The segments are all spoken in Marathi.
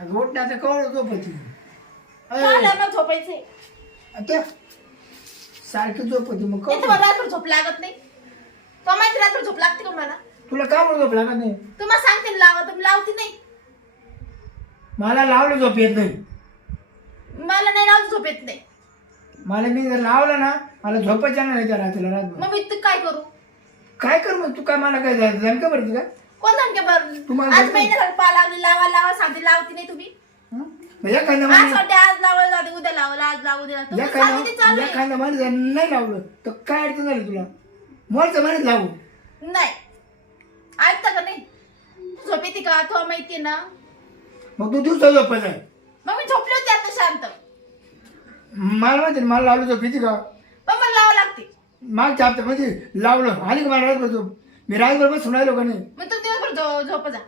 अगं उठ ना आता कवळ झोपती मला झोपायचंय. आता सारखी झोपती मग कवळ तुम्हाला रात्र झोप लागत नाही. तो माहिती रात्र झोप लागते का मला? तुला का म्हणून झोप लागत नाही? तुम्हाला सांगते ना लावा तुम्ही लावती नाही. मला लावलं झोप येत नाही. मला नाही लावत झोप येत नाही. मला मी जर लावलं ना मला झोपच येणार नाही त्या रात्रीला रातभर. मग मी ते काय करू? काय कर मग? तू काय मला काय भरती का कोण सांगते बरं तुम्हाला आज झोप- महिना झाला पा लागली लावा लावा सांगते लावती नाही तुम्ही. हं? मग आज माणूस वाटते आज लावलं जाते उद्या लावलं आज लावू. तुम्ही चालू आहे. माणूस नाही लावलं तर काय अडचण झाली तुला? मोरचं म्हणत लावू. नाही. ऐकता का नाही? झोप येते का तो माहितीये ना? मग तू दिवसा आहे. मग मी झोपले होते आता शांत. मला माहिती आहे, मला लावलं झोप का? पण मला लावा लागते. मागच्या हप्त्यामध्ये लावलं. आली का मला झोप? मी रातभर बसून राहिलो का नाही मग तू दिवसभर झो- झोप जा.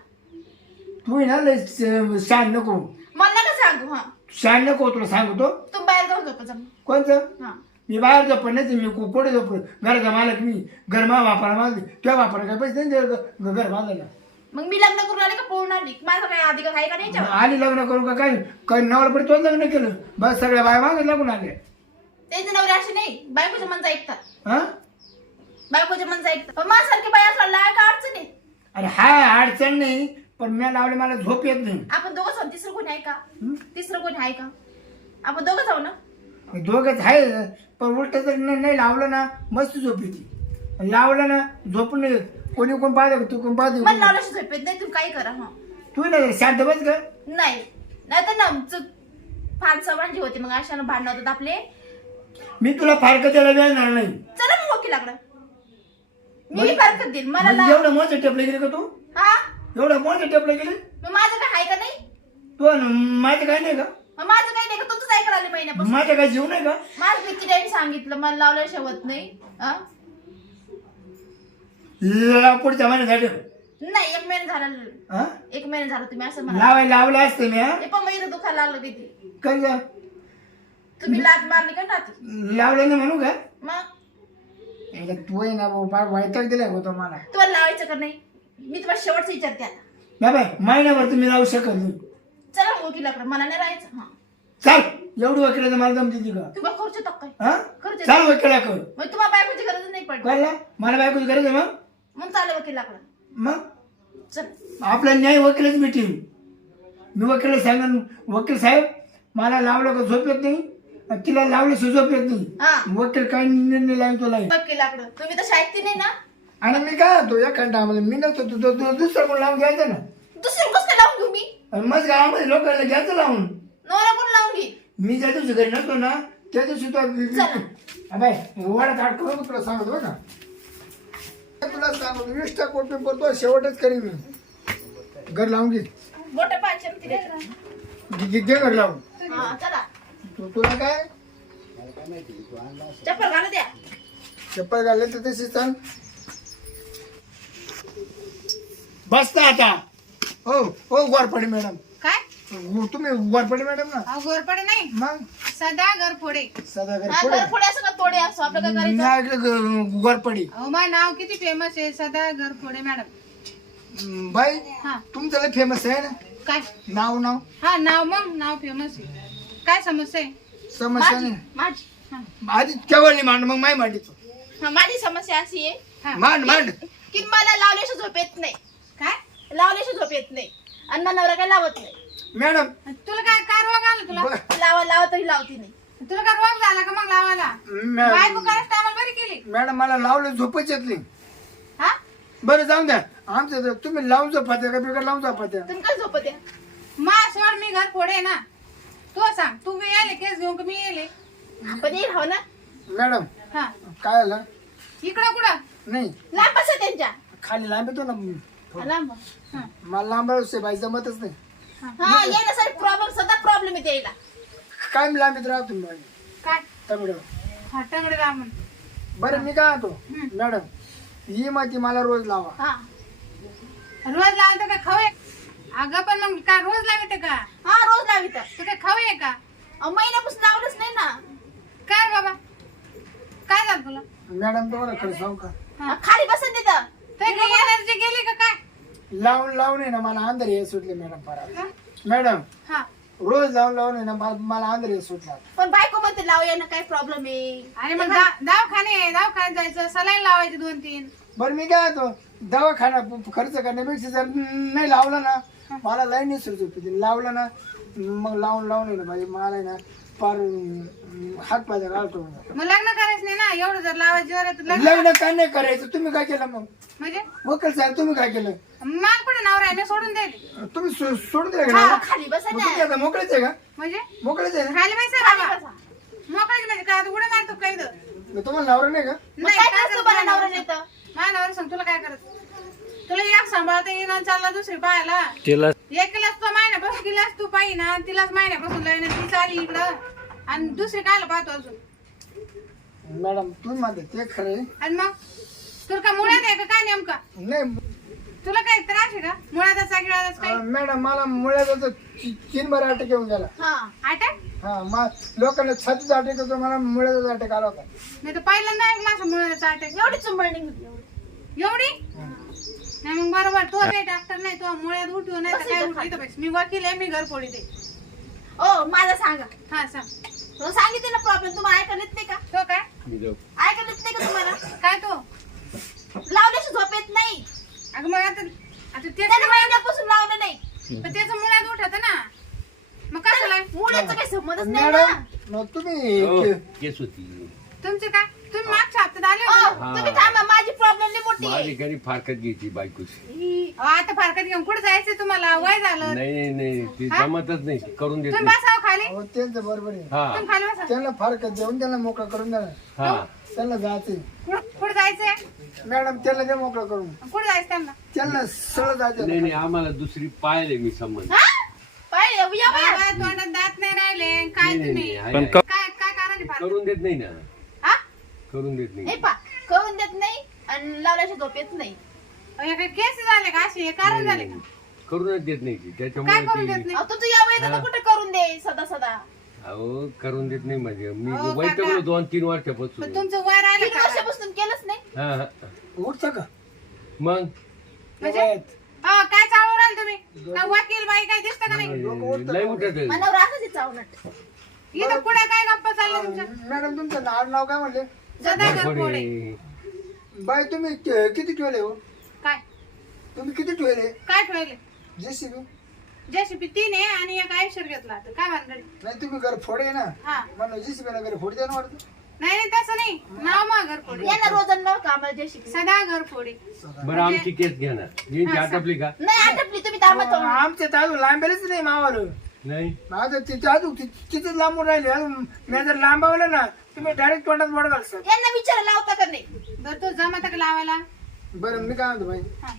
तू आहे ना लय शान नको. मला नका सांगू हा. शान नको तुला सांगतो. तू बाहेर जाऊन झोप जा. हा. मी बाहेर झोपत नाही मी को- कोठे झोप घराचा मालक मी घर मा वापरा माझे तुझ्या वापरा काय पैसे नाही दे ग- घर बांधायला मग मी लग्न करून आले का पळून आली? माझं काय अधिकार आहे का नाही याच्यावर? आली लग्न करू का काय? काही नवरा तोच लग्न केलं. बस सगळ्या बाया मागे लागून आले त्यांचे नवरे असे नाही बायकोच्या मनचा ऐकतात. हा? बायकोच्या ऐकतात पण माझ्यासारखे बाय असला लाय का अडचण आहे. अरे हाय अडचण नाही पण मी लावले मला झोप येत नाही. आपण दोघं जाऊ तिसरं कोणी आहे का? तिसरं कोणी आहे का? आपण दोघं जाऊ ना. दोघंच आहे पण उलट जर न- नाही लावलं ना मस्त झोप येते. लावलं ना झोप नाही येत. कोणी कोण पाहते तू कोण मला पाहते लावल्याशी झोप येत नाही तुम्ही काही करा हा. तू नाही शांत बस का नाही. नाही तर ना आमचं सहा भांडी होते मग अशानं भांडण होतात आपले. मी तुला फारकत द्यायला वेळणार नाही. चला मग वकिलाकडं मी फारकत देईन मला म्हणजे लाव एवढं मोठं टेपले गेले का तू? हा? एवढं मोठं टेपले गेले मग माझं काय आहे का नाही? तू माझं काय नाही का? मग माझं काही नाही का? तुमचं ऐकायला आले महिन्यापासून. माझं काय जीव नाही का? माझं किती टाइम सांगितलं मला लावल्या शेवत नाही. हा? लाव पुढच्या महिन्यासाठी. नाही एक महिना झाला. हा? एक महिना झाला तुम्ही असं म्हणा. लावाय लावलं असते मी हा? ते पण महिना दुखायला लागलं किती? काय जा तुम्ही लात मारली का लावलं नाही म्हणू का? मग? याला तू आहे ना भाऊ फार वैताग दिलाय होतो मला. तुम्हाला लावायचं का नाही? मी तुम्हाला शेवटचं विचारते आता. बाबा महिन्याभर तुम्ही लावू शकत नाही. चला मग वकिलाकडे मला नाही राहायचं. हा. चाल एवढी वकिलाचं मला जमते ती का? तुम्हाला खर्च येतो काय? हा? खर्च चाल वकिलाकडं मग तुम्हाला बायकोची गरज नाही पडली. कळला मला बायकोची गरज आहे मग? मग चालेल वकिलाकडे. मग? चल. आपला न्याय वकीलच भेटेल मी वकील सांगन वकील साहेब मला लावलं का झोप येत नाही? तिला लावलं झोप येत नाही हा. वकील काय निर्णय लावून तो लाईन वकिलाकडं तुम्ही तर ऐकते नाही ना? आणि मी काय होतो या कंटामध्ये मी नसतो तू तू- तू दुसरं कोण लावून घ्यायचं ना? दुसरी गोष्ट लावून घेऊ मी? आणि मग गावामध्ये लोकांना घ्यायचं लावून. नवरा कोण लावून घे मी ज्या दिवशी घरी नसतो ना त्या दिवशी. तो बाय वाड्यात आठ करून तुला सांगतो बरं का? तुला सांगतो वीस टक्का कोटी करतो शेवटच करीन मी. घर लावून घे. बोट पाहिजे ना. घे- घे घे घर लावून. चला. तू तुला काय? चप्पल घालू द्या. चप्पल घालले तर तशी सांग बसता आता. हो हो गोरपडे मॅडम. काय? हो, तुम्ही गोरपडे मॅडम ना? अहो घोरपडे नाही. मग? सदा घरफोडे सदा हा घर पुढे असं का तोडे असो? आपलं काय करायचं? गोरपडी अहो माझं नाव किती फेमस आहे? सदा घरफोडे मॅडम. बाई हा. तुमचं लय फेमस आहे ना? काय? नाव नाव? हा नाव मग. नाव फेमस आहे. काय समस्या आहे? समस्या माझी नाही. माझी. हा. आधी केवळ मांड. मग माय मांडीतो हा माझी समस्या अशी आहे. हा. मांड मांड. की मला लावल्याशी झोप येत नाही. काय? लावल्याशी झोप येत नाही. अन्न नवरा काय लावत नाही. मॅडम. तुला काय काय रोग आला तुला? ब- लावा लावा तरी लावती नाही. तुला काय रोग झाला का मग लावायला? मॅ- बायको करायचं टायमाला बरी केली. मॅडम मला लावलं झोपच येत नाही. हा? बरं जाऊन द्या. आमचं तर तुम्ही लावून झोपात्या का बिगर लावून झोपात्या तुम्ही काय झोपत आहे? मा सोड मी घरफोडे ना. तू सांग तू मी यायले केस घेऊन का मी येले आपण येईल हो ना? मॅडम हा. काय आलं इकडं कुठं? नाही. लांब बसा त्यांच्या. खाली लांब येतो ना हा, लांब हा. मला लांब आहे, बाई जमतच नाही. हा. यायला सर प्रॉब्लेम सदा प्रॉब्लेम येते यायला. काय मी लांब येत राहतो बाई? काय? तमिळ हा टंगडे रामन बरं मी काय होतो मॅडम ही माती मला रोज लावा. हा. रोज लावतो का? खाऊ आहे? अगं पण मग काय रोज लागते का? हा रोज लावित. तू काय खाऊ आहे का? महिन्यापासून लावलंच नाही ना. काय बाबा? काय झालं तुला? मॅडम तुम्हाला खरं सांगू का? हा, खाली बसन तिथं. तर एनर्जी गेली का काय? लावून लावून आहे ना मला अंधार हे सुटले मॅडम परा हा? मॅडम हा. रोज लावून लावून आहे ना मला मला आंध्र सुटला. पण बायको म्हणते लाव यानं काय प्रॉब्लेम आहे? आणि मग दा- दवाखाने आहे, दवाखान्यात जायचं सलाईन लावायचे दोन तीन बरं मी काय होतो दवाखाना प- खर्च करण्यापेक्षा जर नाही लावला ना मला लाईन नाही सुरू होती लावलं ना मग लावून लावून ना भाई मला आहे ना अं, हात पाय घालतो मग लग्न करायचं नाही ना? एवढं जर लावायची वर लग्न लग्न काय नाही करायचं? तुम्ही काय केलं मग? म्हणजे? वकील साहेब तुम्ही काय केलं? मान कुठे नवरा आहे? मी सोडून देईल. तुम्ही सो- सोडून दिलं का नाही? खाली बसा मग ना तुम्ही आता? मोकळेच आहे का? म्हणजे? मोकळेच आहे ना? खाली खाली बाबा. बसा. मोकळीच म्हणजे काय? उडे मारतो काही तर. मग तुम्हाला नवरा नाही का? मग काय करायचं तुम्हाला नवरा नाही तर? माझ्या नवरा सांग तुला काय करायचं तुला एक सांभाळता येईना चालला दुसरी पाहायला. तिला एकीलाच तो महिन्यापासून गेलास तू पाहिजे ना तिलाच महिन्यापासून लग्न ती चाली इकडं. आणि दुसरी कायला पाहतो अजून? मॅडम तुम्ही म्हणता ते खरं आहे. आणि मग? तुला का मुळ्यात आहे का काय नेमका? नाही तुला काय त्रास आहे का? मुळ्याचा गिळाचा काही? अं, मॅडम मला मुळ्याचा तीन बार अटॅक येऊन गेला हा अटॅक? हा मा लोकांना छातीचा अटॅक होतो मला मुळ्याचा अटॅक आला होता. मी तर पहिल्यांदा ऐकलं असं मुळ्याचा अटॅक. एवढी चुंबळणी होती एवढी. एवढी नाही मग बरोबर तो काही डॉक्टर नाही तो मुळ्यात उठू नाही तर काय उठू इथं बस. मी वकील आहे मी घर फोडी दे ओ माझा सांगा. हा सांग. तो सांगितलं ना प्रॉब्लेम तुम्हाला ऐकायला येत नाही का? तो काय? ऐकायला येत नाही का तुम्हाला? काय तो? लावल्याशी झोप येत नाही. अगं मग आता आता ते त्याने महिन्यापासून लावलं नाही. पण त्याचं मुळ्यात उठत ना. मग कसं मुलाचं काही संबंधच नाही ना. मॅडम मग तुम्ही हो, के- केस होती. तुमचे काय? तुम्ही मागच्या हप्त्यात आले ओ, होते. ना? तुम्ही थांबा माझी प्रॉब्लेम लई मोठी. आहे माझी घरी फारकत घ्यायची बायकोची. अहो, आता फारकत घेऊन कुठे जायचं तुम्हाला? वय झालं. नाही नाही नाही ती हा? जमतच नाही. करून देत. तुम्ही नाही बसाव खाली. त्यांचं बरोबर आहे. हा. तुम्ही खाली बसा. त्यांना देऊन त्यांना मोकळा करून द्या ना. हा. त्यांना जायचे कुठे जायचंय? मॅडम त्यांना द्या मोकळा करून. कुठे जायचं त्यांना? त्यांना सरळ जायचं. नाही नाही आम्हाला दुसरी पाहिले मी संबंध. हा? पाय या या बाया. बाबा, तोंडात दात नाही राहिले. काय नाही, नाही, तुम्ही? नाही, आहे, आहे. काय काय कारण आहे फारकत? करून देत नाही ना. करून देत हे नाही पा करून देत नाही आणि लावल्याशी झोप येत नाही. अहो, हे काय केस झाले का असे? हे कारण झाले का? करूनच देत नाही ती. काय करून त्याच्यामुळे देत ती नाही? अहो, या आता कुठे करून दे सदा सदा? अहो करून देत नाही म्हणजे. मी अहो, काका. दोन तीन पण वर्षापासून तुमचं वय राहिलं तीन का? वर्षापासून केलंच नाही. हा हा. उठतं का? मग? म्हणजे? वयात. अहो, काय चालू राहिलं तुम्ही? काय वकील बाई काय दिसतं का नाही? लय उठत आहे. मनावर असंच आहे चावनट इथं पुढे काय गप्पा चालल्या तुमच्या? मॅडम तुमचं नाव नाव काय म्हणले? सदागर थोडी- पोळे बाई तुम्ही कि- किती ठेवले हो? काय? तुम्ही किती ठेवले? काय ठेवले? जेसीबी. जेसीपी तीन आहे आणि एक आयुष्य घेतला आता. काय भानगडी? नाही तुम्ही घर फोडे ना. हा. मला जेसीबी ना घर फोड द्या ना वाटतं. नाही नाही तसं नाही. नाव मग घर फोडे. यांना रोजांना जे शिकले सदा घर फोडे बरं आमची केस घ्या ना यांची आटपली का? नाही आटपली. तुम्ही थांबा तो आमच्या ताजू लांबेलच नाही मावाला. नाही. माझं तिथे अजून लांबून राहिले अजून मी जर लांबावलं ना तुम्ही डायरेक्ट तोंडात यांना विचारायला लावता का नाही? बरं तू जमा का लावायला? बरं मी काय म्हणतो बाई? हा.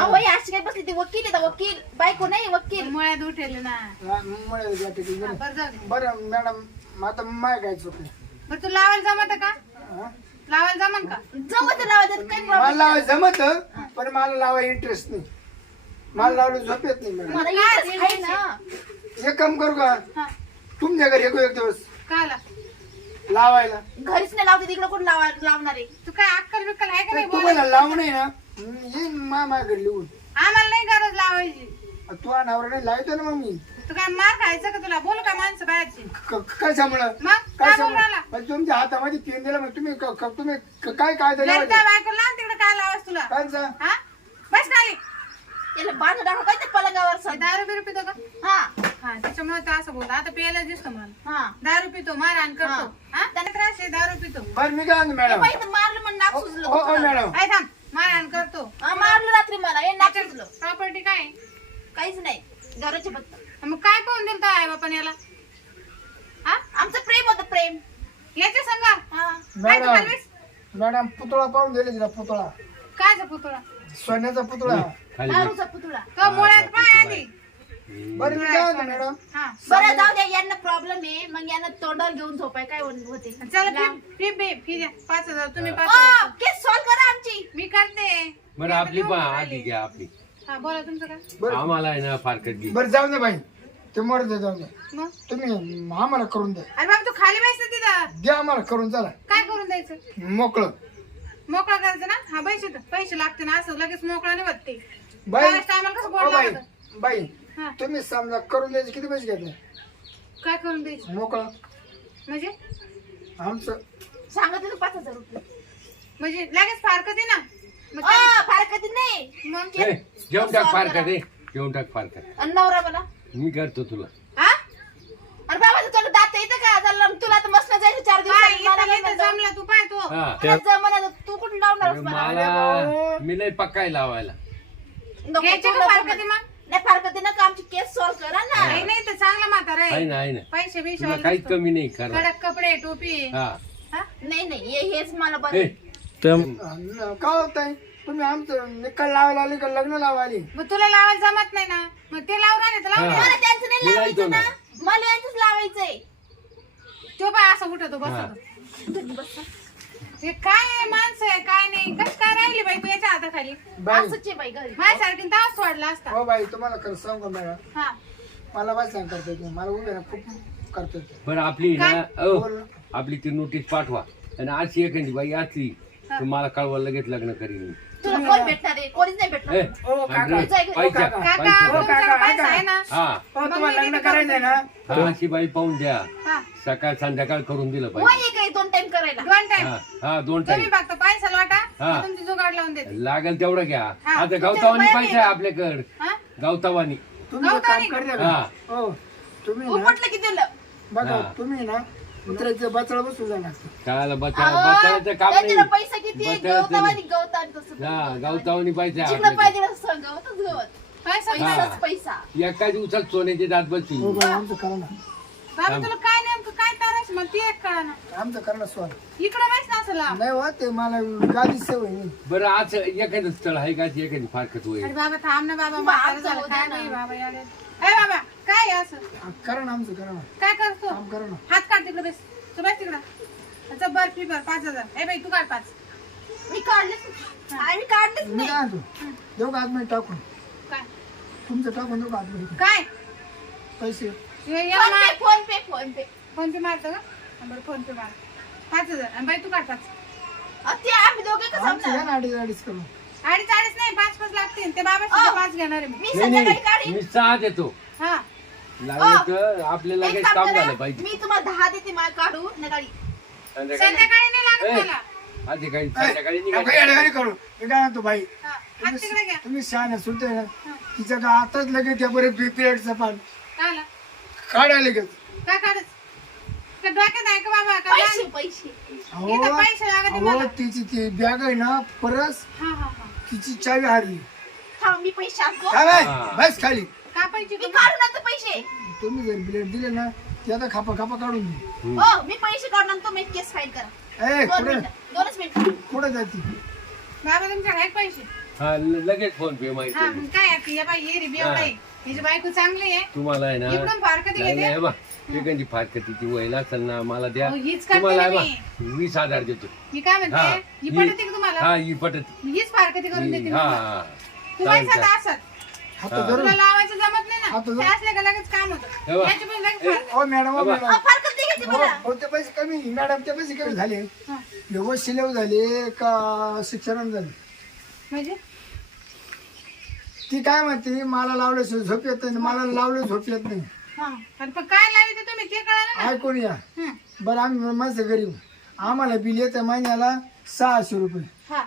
अहो ही अशी काय बसली ती वकील आहे वकील बायको नाही वकील. मुळ्यात उठेल ना. हा, मुळे जाते की हा, बरं. बरं जाऊ दे. बरं मॅडम आता माय काय चुकलं बरं तू लावायला जमत का? हा? लावायला जमन का? जमत लावायचं काही मला प्रॉब्लेम लावाय जमत पण मला लावाय इंटरेस्ट नाही. मला लावलं झोप येत नाही मॅडम. मला काय interest आहे ना. एक काम करू का? हा. तुमच्या घरी येतो एक दिवस. काला. लावायला. घरीच नाही लावते तिकडे कोण लावा लावणार आहे? तू काय अक्कल बिक्कल आहे का नाही बोल तुम्हाला ना. येईन लिहून. आम्हाला नाही गरज लावायची. तू नवरा नाही लावतो ना मग मी. तू काय मार खायचं का तुला? बोलू का माणसं बाहेरची? क- कशामुळं मग? काय बोलू राहिला? सांगू तुमच्या हातामध्ये पेन दिला मग तुम्ही क- क- तुम्ही क- काय काय दिलं बायको लाव तिकडे काय लावायचं तुला? काय सांग? हा? बस खाली. त्याला बांधून टाका काय ते पलंगावर सर? दारू बिरू पितो का? हा. हा त्याच्यामुळे तो असं बोलतो. आता प्यायला दिसतो मला. हा. दारू पितो मारहाण करतो. हा. त्याला त्रास आहे दारू पितो बरं मी काय म्हणतो मॅडम? बाई, इथं मारलं म्हणून नाक हो सुजलं हो, हो, मॅडम. काय थांब. मारहाण करतो. हा, मारलं रात्री मला. हे नाक सुजलं. प्रॉपर्टी काय? आहे? काहीच नाही. घराचे बत्त मग काय पाहून दिलं आई बापाने याला? हा? आमचं प्रेम होतं प्रेम. याच्या सांगा? हा. काय तू मॅडम पुतळा पाहून दिले तिला पुतळा. काय पुतळा? सोन्याचा पुतळा. खाली दारूचा पुतळा. पाय बरं मी काय म्हणतो? मॅडम हा बरं जाऊ द्या यांना प्रॉब्लेम आहे. मग यांना तोंडावर घेऊन झोपाय काय होते? चला फी फी बे फी द्या पाच हजार तुम्ही पाच ओ, हजार केस सॉल्व करा आमची. मी करते. बरं आपली पण आधी घ्या आपली. हा बोला तुमचं काय? बरं. आम्हाला आहे ना फारकत घे. बरं जाऊ दे बाई. ते मरू दे जाऊ दे. मग? तुम्ही आम्हाला करून द्या. अरे बाबा तू खाली बसते तिथं. द्या आम्हाला करून चला. काय करून द्यायचं? मोकळं. पैसे पैसे लागते ना असं लगेच मोकळा नाही होत ते. बाई. टायमाला कसं ओ बाई लागतं. बाई हा. तुम्ही समजा करून द्यायचे किती पैसे घेतले? काय करून द्यायचं? मोकळा. म्हणजे? आमचं. सांगत होतो पाच हजार रुपये. म्हणजे लगेच फारकत आहे ना? मग अ, फार कधी नाही. मग ए, जेवण टाक फारकत रे जेवण टाक फारकत. आणि नवरा मला मी करतो तुला. आणि बाबा तुला दात येतं का? झालं तुला तर मस्त जायचं चार पाय, दिवस इथं- इथं जमला तू पाय तो. हा जमाना तू कुठून लावणार अरे मला मी नाही पक्काय लावायला. नको, घ्यायचे तू का फारकती. मग नाही फार कधी नका आमची केस सॉल्व करा ना? नाही नाही तर चांगला म्हातारा आहे. आहे ना आहे ना. पैसे बिशे तुला काहीच कमी नाही करा कडक कपडे टोपी. हा. हा? नाही नाही हे- हेच मला ए, बरं का होताय तुम्ही आमचं निकाल लावायला आले का लग्न लावायला आली? मग तुला लावायला जमत नाही ना? मग ते लावून राहिले तर लावून हा. मला त्यांचं नाही मी लावायचं लावतो ना. ना. मला यांचंच लावायचंय. तो पाय असं उठतो. बसतो. हे. काय आहे, माणसं आहे काय नाही. कस काय राहिली बाई तू याच्या हाताखाली? बाई. असंच आहे बाई घरी. माझ्यासारखी तास वाढला असता. हो बाई तुम्हाला खरं सांगू का मॅडम हा. मला बस सांग करता येते मला उभे ना खूप करता येते बरं आपली ना बोल. आपली ती नोटीस पाठवा. आणि अशी एखादी बाई असली तर मला कळवा लगेच लग्न करीन मी. तुला कोण भेटणार आहे? कोणीच नाही ए, भेटणार ओ, काका. आणि जाय घरी. पैसा काका. काका पैसा. तुमच्याकडे काका, पैसा आहे ना? हा. हो तुम्हाला लग्न करायचंय ना? अशी बाई पाहून द्या. हा. सकाळ संध्याकाळ करून दिलं वय पाहिजे आहे काही दोन टाइम करायला. दोन टाइम हा हा दोन तुम्ही टाइम फक्त पैसा लोटा हा. मग तुमची जुगाड लावून देते. लागेल तेवढं घ्या. हा, आता गवतावानी का? आपल्याकडं. हा? गवतावानी. तुम्ही एक काम गवतानी. करता. का तुम्ही ना उपटलं की दिलं. बघा हा. तुम्ही ना कुत्र्याचं बचळ बसू जाणार. काला बचा अहो, बचायचं काम त्यांच्याकडे नाही. पैसा किती आहे? बचायचं गवतावानी नाही. गवतावानी तसं हा पैसा आहे जिकडं आपल्याकडे पाहिजे तसं गवतच गवत. पैसा. पैसाच पैसा. एका दिवसात सोन्याचे दात बसतील हो बाई आमचं करा ना. बाबा तुला काय नेमकं काय करायचं? मग ती एक कळा ना. आमचं करा ना स्वाल इकडं माहीत ना नाही हो ते मला गादी सवय नाही. बरं आज एखादं स्थळ आहे का? एखादी फारकत होईल अरे बाबा थांब ना बाबा म्हातारं झालं. काय बाई याले. बाबा काय आहे असं? करा ना आमचं करा ना. काय करतो? काम करा ना. हात काढ तिकडे बेस. तू बस तिकडं. अच्छा बर फी बर पाच हजार. ए बाई तू काढ पाच. मी काढलेच आम्ही काढलेच मी नाही. काय म्हणतो? देऊ का आतमध्ये टाकून? काय? तुमचं टाकून देऊ का आतमध्ये काय? पैसे. हे याला फोन पे मार. PhonePe PhonePe. फोन पे मारतो का? बरं फोन पे मार. पाच हजार. आणि बाई तू काढ पाच. अहो, ते आम्ही दोघे कसं आमचं या ना अडीच अडीच करून. अडीच अडीच नाही पाच पाच लागतील. ते बाबा. पाच घेणार आहे मी. मी नाही संध्याकाळी काढीन. मी सहा देतो. हा. लागलं तर आपल्या एक लगेच काम काम करा, झालं पाहिजे. मी तुम्हाला दहा देते मला काढू नकाळी संध्याकाळी? संध्याकाळी नाही लागत ए. मला. आधी काही संध्याकाळी निघायचं. करू. मी काय म्हणतो बाई हा, हात तिकडे घ्या. तुम्ही शहाणे सुलते ना. तिच्या का आताच लगेच त्या बरे पिरियडचं पान. काय आलं? लगेच. काय काढत? का डोक्यात आहे का बाबा? का पैसे पैसे. अहो इथं पैसे लागत आहे अहो मला. तिची ती बॅग आहे ना परस हा हा हा. तिची चावी हारली मी पैसे आणतो. काय बाई? हा. बस खाली. कापायची मी का? काढू ना तर पैसे. तुम्ही जर बिलेट दिले ना ते आता खापा खापा काढून दे. हो मी पैसे काढून आणतो मी केस फाईल करा. ए दोन कुठे? मिनिटं दोनच मिनिटं. कुठे जाती बाबा तुमच्याकडे आहेत पैसे? हा ल- लगेच फोन पे माहिती हा. मग काय आता या बाई ये रे बेवडा आहे. हिची बायको चांगली आहे. तुम्हाला आहे ना इकडून फार कधी नाही, घेते एखादी फारकतीची वयला असेल ना मला द्या. अहो, हीच करते तुम्हाला ना आहे बा वीस हजार देतो. मी काय हा म्हणते ही पटते का तुम्हाला? हा ही पटत. हीच फार कधी करून देते हा. मला. हा. तू चालेल, पैसा चालेल. असत. हात हा. धरून. तुला लावायचं जमत नाही हा, ना तुझं- ते असले का लगेच काम हे होतं बघ. याची पण लगेच फार- हो मॅडम हो मॅडम. अहो, मला. ते पैसे कमी मॅडमचे पैसे कमी झाले. हा. व्यवस्थित शिलेव झाले का शिक्षण झाले? म्हणजे? ती काय म्हणते मला लावल्याशिवाय झोप येत नाही मला लावलं झोप येत नाही. हा. आणि पण काय लावायचं तुम्ही? ते कळलं ना? ऐकून या. हं. बरं आम्ही माणसं गरीब आम्हाला बिल येतं महिन्याला सहाशे रुपये. हा.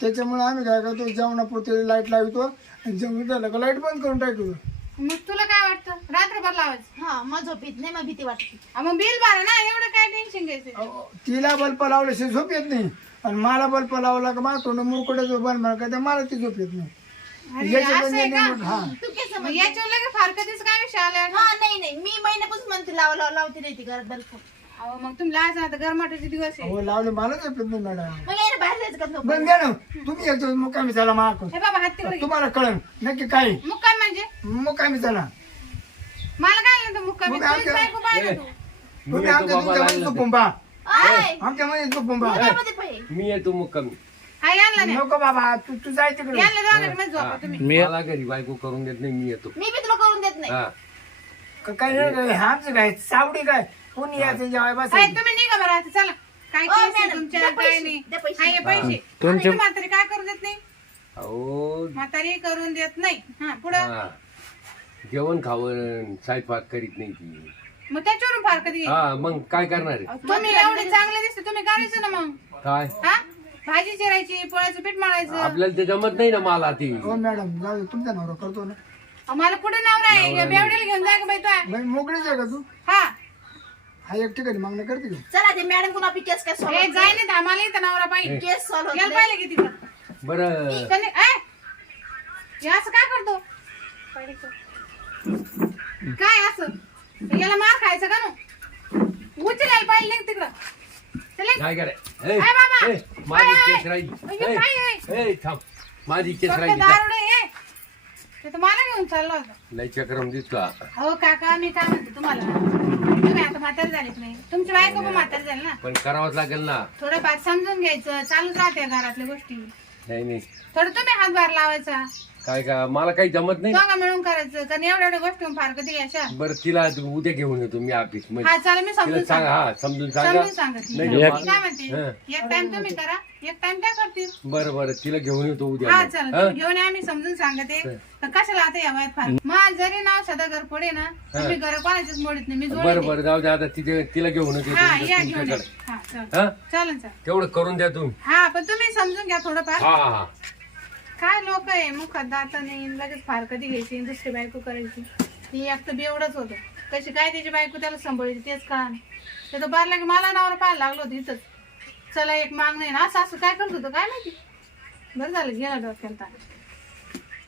त्याच्यामुळे आम्ही काय करतो जेवणापुरते लाइट लावतो. जेवण झालं का? लाइट बंद करून टाकतो मग तुला काय वाटतं? रात्रभर लावायचं हा मग झोप येत नाही मग भीती वाटते. हा, मग बिल भरा ना एवढं काय टेन्शन घ्यायचं? अहो, तिला बल्ब लावल्याशिवाय झोप येत नाही. आणि मला बल्ब लावला का मला तोंड मुरकडे जो बंद म्हणा का मला ती झोप येत नाही. याच्या हा. तू केस मग याच्यावर लगेच फार कधीच काय विषय आला हा नाही नाही. मी महिन्यापासून म्हणते लाव लाव लावते नाही ती घरात बल्ब. अहो मग तुम्ही लाज आता गरमाटाचे दिवस आहे. अहो लावले मला झोप येत नाही मॅडम. मग यायला बाहेर जायचं का झोप बंद द्या ना तुम्ही एक दिवस मुक्कामी चला माग. हे बाबा हात तिकडे घे. तुम्हाला कळन नक्की काय मुक्काम म्हणजे? मुक्कामी चला. मला काय म्हणतो मुक्कामी? मग आमच्या- बायको तू मी तुम्ही आमच्या तुमच्या मध्ये आय! आमच्या पाहिजे तर. मी येतो मुक्कामी. हा यांना नाही. नको बाबा तू तू जाय तिकडे. यांना दोघांना मध्ये झोपा. तुम्ही. मला घरी बायको करून देत नाही मी येतो. मी बी तुला करून देत नाही. हा. क- काय नाही काय, आमचं काय? सावडी काय? कोणी यायचं जेवाय बस अरे, तुम्ही निघा बरं आता चला. काय ओ, केस आहे मॅडम, तुमच्या द्या काय पैसे, नाही. द्या पैसे. हे. पैसे आणि तू म्हातारी काय करून देत नाही? अहो. म्हातारी करून देत नाही. हा पुढं? हा. जेवण खावं स्वयंपाक करीत नाही ती. मग त्याच्यावरून फार कधी? हा मग काय करणार आहे? तुम्ही एवढे चांगले दिसते तुम्ही करायचं ना मग? काय? हा? भाजी चिरायची पोळ्याचं पीठ मळायचं. आपल्याला ते जमत नाही ना मला ती. हो मॅडम जाऊ दे, तुमचा नवरा करतो ना. मला पुढे नवरा आहे या बेवड्याला घेऊन जाय का बाई तू. बाई मोकळीच आहे का तू? हा. हा एक ठिकाणी मागणं करते का? चला ते मॅडम कोण आपली केस काय हे सॉल्व जाय नाही आम्हाला इथं नवरा पाहिजे केस सॉल्व गेलं पाहिलं की तिथं? बरं. त्याने ए, हे असं काय करतो? काय असं? याला मार खायचं का नु? उचलायला पाहिजे नाही तिकडं. चले. काय कराय ए, बाबा. ए, माझी केस राहील. ए? ए, थांब. माझी केस फक्त राहील. दारुडे हे ते तर मला घेऊन चाललं होतं. लय चक्रम दिसला हो काका मी काय म्हणते तुम्हाला? तुम्ही आता म्हातारे झालेत नाही? तुमची बायको पण म्हातारी झाली ना? पण करावंच लागेल ना. थोडंफार समजून घ्यायचं चालूच राहते घरातल्या गोष्टी. नाही नाही. थोडं तुम्ही हातभार लावायचा. काय का मला काही जमत नाही. दोघं मिळून करायचं कारण एवढ्या एवढ्या गोष्टी फार कधी अशा बरं तिला उद्या घेऊन येतो मी ऑफिसमध्ये. हा चला मी तिला समजून सांग सांग हा समजून सांगा. समजून सांगत. नाही मी नाही, काय म्हणते? हं. एक टाइम तुम्ही करा एक टाइम काय करतील. बरं बरं तिला घेऊन येतो उद्या हा मग. चला हं? तुम्ही घेऊन या मी समजून सांगते. तर कशाला आता या वयात फार? मग जरी नाव सदा घर पडे ना मी घर कोणाचीच मोडीत नाही मी बरं बरं जाऊ दे आता तिथे तिला घेऊन येतो हा उद्या या घेऊन या. तुमच्याकडे. हा चल हा? चालेल चालेल. तेवढं करून द्या तुम्ही. हा पण तुम्ही समजून घ्या थोडंफार. हा हा हा. काय लोक आहे? मुखात दात नाही लगेच फार कधी घ्यायची दुसरी बायको करायची. ती एक तर बेवडच होतं. कशी काय त्याची बायको त्याला सांभाळायची तेच का? ते तर बारला की मला नावर पाहायला लागलो होतं इथंच. चला एक मागणं आहे ना असं असं काय करत होतं? काय माहिती? बरं झालं गेला डोक्याला